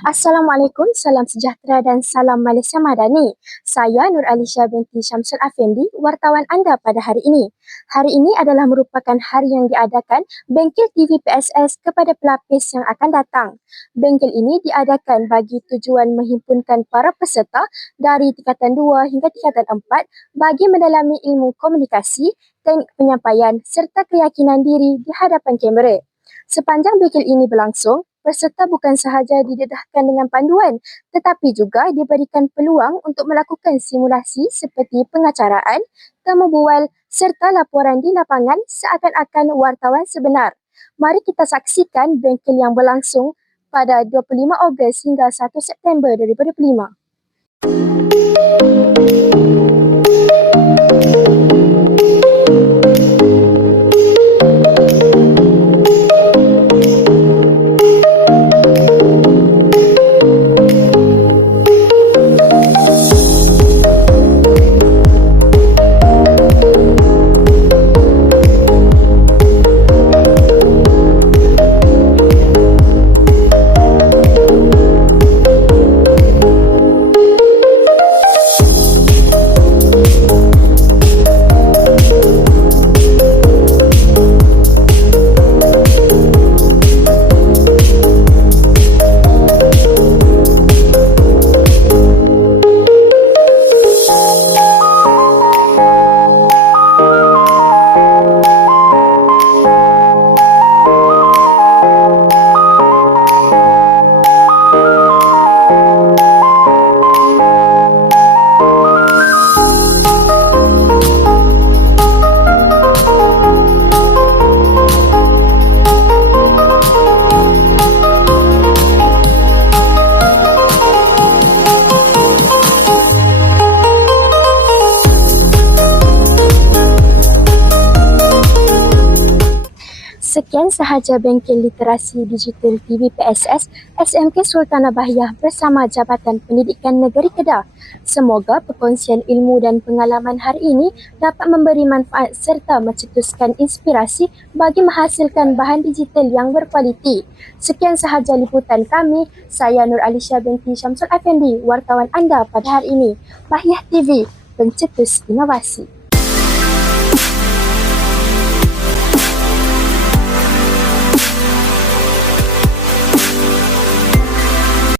Assalamualaikum, salam sejahtera dan salam Malaysia Madani. Saya Nur Alisha binti Syamsul Afendi, wartawan anda pada hari ini. Hari ini adalah merupakan hari yang diadakan bengkel TV PSS kepada pelapis yang akan datang. Bengkel ini diadakan bagi tujuan menghimpunkan para peserta dari tingkatan 2 hingga tingkatan 4 bagi mendalami ilmu komunikasi, teknik penyampaian serta keyakinan diri di hadapan kamera. Sepanjang bengkel ini berlangsung, peserta bukan sahaja didedahkan dengan panduan tetapi juga diberikan peluang untuk melakukan simulasi seperti pengacaraan, temu bual serta laporan di lapangan seakan-akan wartawan sebenar. Mari kita saksikan bengkel yang berlangsung pada 25 Ogos hingga 1 September 2025. Sekian sahaja bengkel literasi digital TV PSS SMK Sultanah Bahiyah bersama Jabatan Pendidikan Negeri Kedah. Semoga perkongsian ilmu dan pengalaman hari ini dapat memberi manfaat serta mencetuskan inspirasi bagi menghasilkan bahan digital yang berkualiti. Sekian sahaja liputan kami. Saya Nur Alisha binti Syamsul Afendi, wartawan anda pada hari ini. Bahiyah TV, pencetus inovasi.